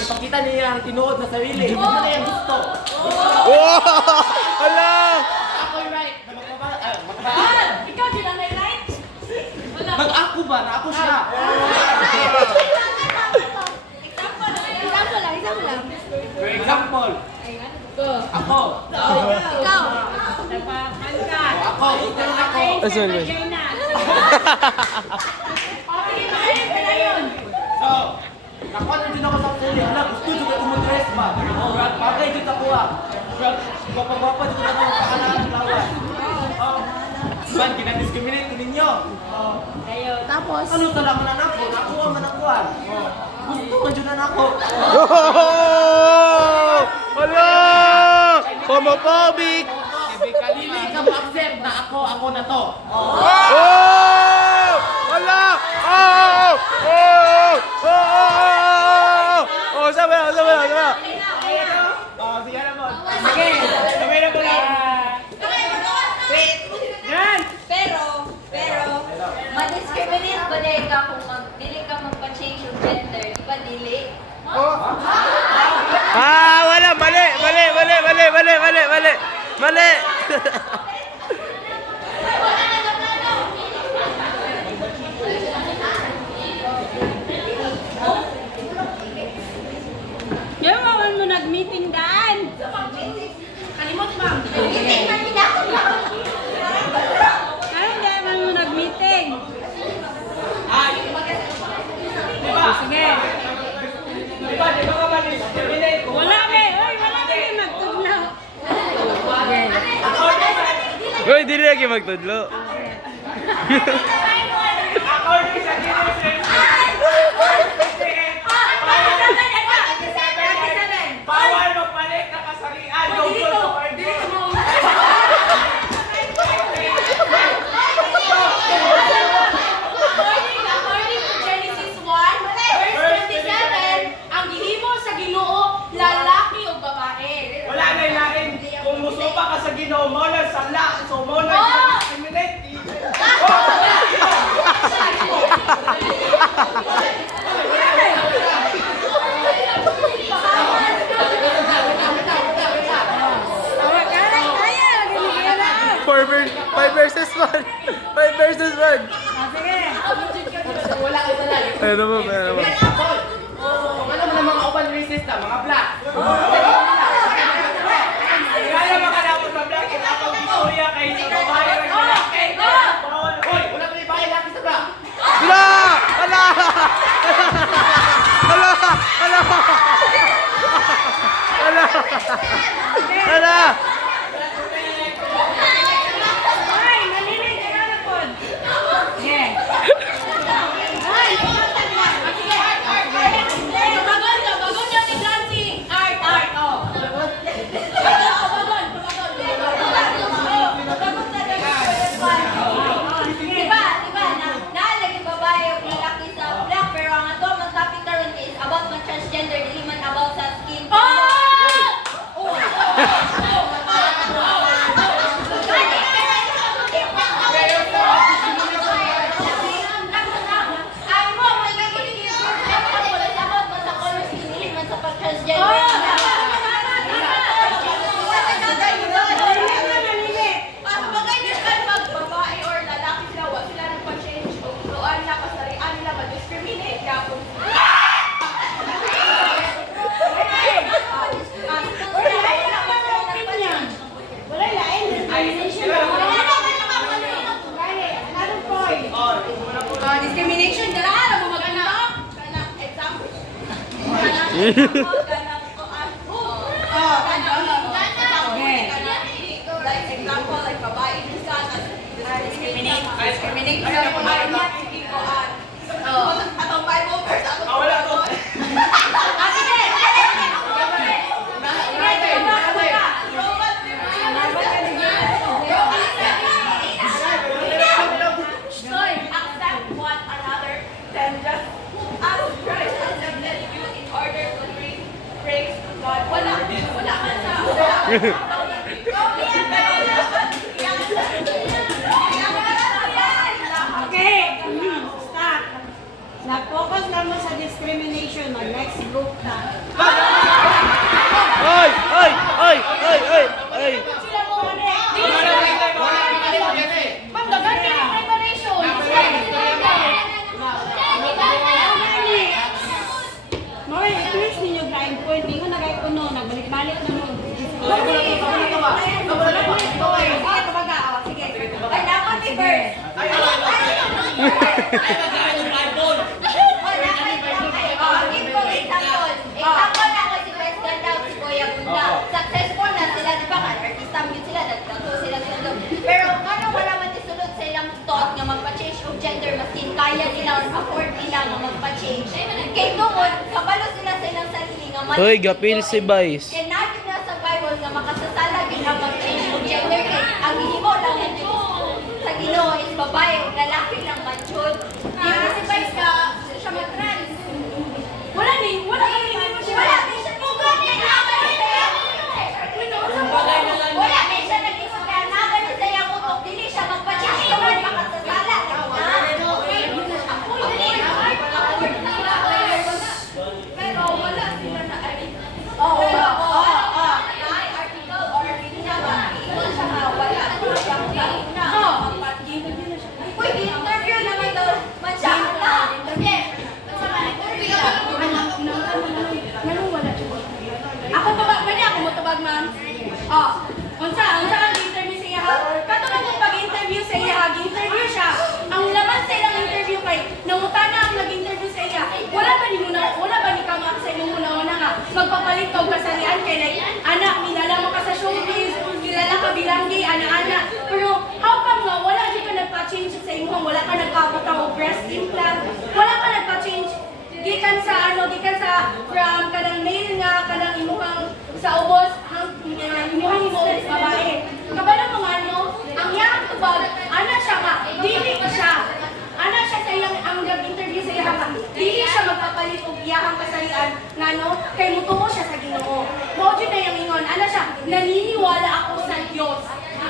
ipakita niya ang tinuod sa sarili. Ano na yung gusto? Oh! Hala! Ako yung right. Ikaw din ang may right? Wala. Mag-ako ba? Na ako siya. Example lang. For example, ako. Ikaw. Ako. Ito ako. Sorry. So, nakuha na din ako sa sarili. Hala, gusto dito ko mo-dress ba? Bagay dito ako ah. Gwapa-gwapa dito ako pakalahan ng lawan. Man, kinadiscriminate ko ninyo. Tapos, Ano sa laman na ako? Nakuha man ako ah. Gusto man dyan na ako. Oh! Hala! Homophobic! Dili ka ma-accept na ako na to. Oh! Hala! Oh! Oh! Oh! Oh! Sabi na! Sige na mo. sige. Sabi na mo lang. Pero, ma-discriminate ba dahil ka kung dili ka magpa-change yung gender? Di ba dili? Ah! Wala! Mali! Yawan mo nag-meeting daan. Kalimot ba? Meeting man pinakot. Ano yawan mo nag-meeting? Sige. Di ba ka ba discriminate ko? Wala may magtugnaw. Uy! Di na lagi magtudlo. According sa Genesis, bawal magpalit na kasarian. According to Genesis 1, verse 27, ang gihimo sa Ginoo lalaki o babae. Wala na ilain. Kung musupa ka sa Ginoo mo na sala, so mo na discriminate. Five versus one. Wala ka sa lagi. Ano ba? Ano mo ng mga open racist na, mga black? Kaya makalapot sa black, itapag istorya kay sa babae ng lalaki. Bawal. Hoy, wala pa rin bahay laki sa black. Hala! Ay, nalilig ka na po. Yeah. Bagon niyo ni dancing. Art, oh. Diba, naalagay babae o lalaki sa black, pero ang ato ang topic karon is about the transgender, dili man about sa skin. Discrimination, dala mo mag-anak. Example. Like example, like babae din sa discriminate sa babae na ikuan. Atong Bible verse atong Wala to. sige. Accept one another, then just as Christ accepted you in order to bring praise to God. Wala man sa Okay, stop. Nag-focus lang mo sa discrimination. Next group na. hapon, mingon na kayo kuno, nagbalik-balik na mo. Sige. Ay, dapat i-first. Example na ako si Best Ganda o si Kuya Bunda. Successful na sila, di ba? Artista mo sila, nagtato sila sa pero ano wala man isulod sa ilang thought nga magpa-change of gender masin kaya nila or afford nila nga magpa-change. Kay tungod, kabalo sila sa ilang sarili nga mali. Hoy, gapil si Vice. Kaya natin na sa Bible nga makasasala yun ang mag-change of gender kay ang himo lang ng Diyos sa Ginoo is babae o lalaki lang man jud. Yung si Vice ka siya mag-trans. Wala din siya. Wala din siya pugon niya na wala din siya nag-isip kaya nagan sa iyang utok dili siya magpa-change tungod makasasala. Pero wala sila na Oo. Article or linya ba? Siya nga wala. Uy, interview naman daw. Mansya na. Ako tubag, pwede ako mo tubag, ma'am? Unsa ang interview sa iya? Katulad ng pag-interview sa iya, interview siya. Ang laman sa ilang interview kay nangutana ang nag-interview sa iya. Wala ba ni ka sa imong una-una nga magpapalit kog kasarian kay like anak kilala mo ka sa showbiz, kilala ka bilang gay, ana-ana. Pero how come nga wala di ka nagpa-change sa imong, wala ka nagpaputang og breast implant, wala ka nagpa-change gikan sa from kanang male nga kanang imuhang sa ubos imuhang mo babae. Kabalo mo nga no, ang iyang tubag ana siya ka dili siya sa iyang ang nag-interview sa iya ka dili siya magpapalit og iyang kasarian nga no kay mutuo siya sa Ginoo. Mao jud na yung ingon ana siya naniniwala ako sa Dios.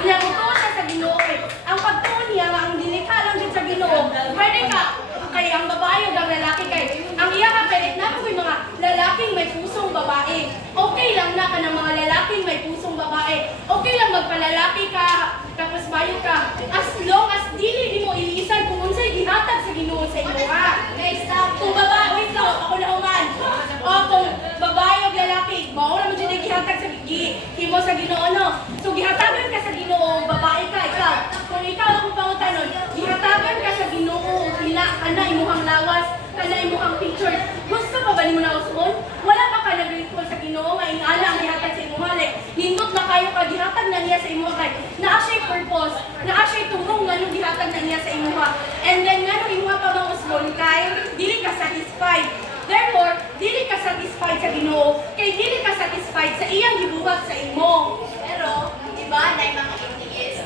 Namutuo siya sa Ginoo kay ang pagtuo niya nga ang dilikha lang jud sa Ginoo. Pwede ka kay ang babae o ang lalaki kay ang iya ka pelit na ko'y mga lalaking may pusong babae. Okay lang na ka ng mga lalaking may pusong babae. Okay lang magpalalaki ka, tapos bayo ka. As long as dili di mo ilisan kung unsay gihatag sa Ginoo sa imo ha. Kung babae, wait lang, ako na uman. O kung babae o lalaki, mao ra mo jud gihatag sa himo sa Ginoo no. So gihatagan ka sa Ginoo, babae ka ikaw. Kung ikaw ang pangutanon, gihatagan ka sa Ginoo, kana imuhang lawas, kana imuhang pictures. Gusto pa ba nimo na usuon? Wala pa ka nag-grateful sa Ginoo nga ingala ang gihatag sa imuha like nindot na kayo ka gihatag na niya sa imuha kay naa siya purpose, naa siya tumong ngano gihatag na niya sa imuha. And then ngano imuha pa bang usuon kay dili ka satisfied. Therefore, dili ka satisfied sa Ginoo, kay dili ka satisfied sa iyang gibuhat sa imo. Pero, di ba, na yung mga atheist?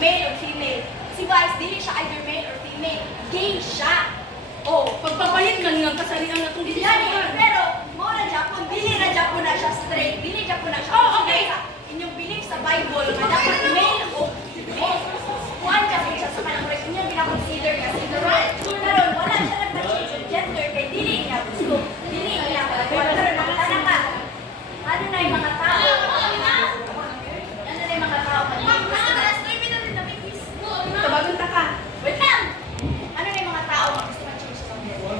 Male or female. Si Vice, dili siya either male or female. Gay siya. Oh, pagpapalit ka ng kasarian na itong Yani, pero, mo na Japon, dili na Japon na siya straight, dili Japon na siya. Oh, okay. Inyong belief sa Bible, nga dapat male o kuhan ka siya sa kanang right, inyong gina-consider ka siguro. Pero, wala siya nagpa-change of gender, kay dili niya gusto, dili niya. Pero, nakatana ka, ano na yung mga tao? Ano na yung mga tao? Tabagon ta ka. Wait lang! Ano na yung mga tao nga gusto ma-change ng gender?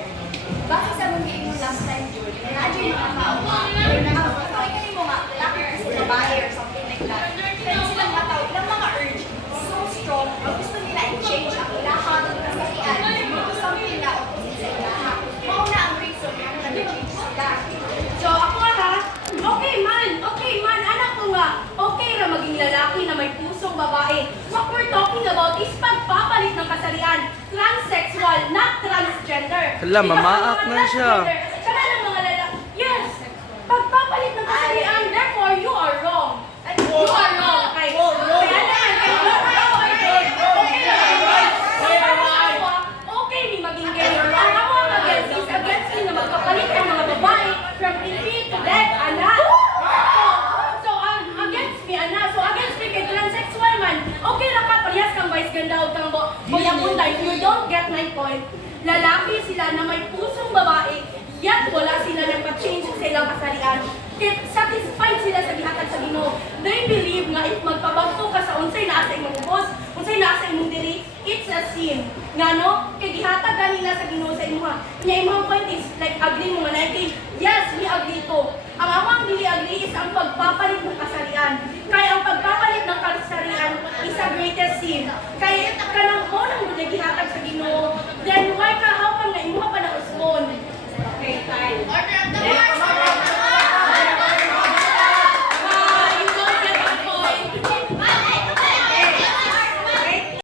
Bakit sa mong giingong last time, Julie? Imagine yung mga tao nga. Kaya mo nga, lalaki kasi babae or something like that. Pero silang mga tao, ilang mga urge, so strong, ang gusto nila i-change ang ilahan ng kasarian. Something na opposite sa ilahan. Mauna ang reason kung nag-change sila. So ako ha, okay man, anak ko nga, okay ra maging lalaki na may pusong babae. What we're talking about is pagpapalit ng kasarian, transsexual, not transgender. Hala, mamaak na siya. Saka ng mga lalaki, yes, pagpapalit ng kasarian, therefore you are wrong. You are wrong. Okay ni maging gay. Ako ang lalaki sila na may pusong babae, yat wala sila nagpa-change sa ilang kasarian. Kaya satisfied sila sa gihatag sa Ginoo. They believe nga if magpabagto ka sa unsay naa sa imong ubos, unsay naa sa imong diri, it's a sin. Nga no? Kay gihatag kanila sa Ginoo sa imuha. Nya imong point is like agree mo nga na kay yes, we agree to. Ang amang dili agree is ang pagpapalit ng kasarian. Kaya ang pagpapalit ng kasarian is a greatest sin. Kaya kanang mo nang gihatag sa Ginoo, then why ka how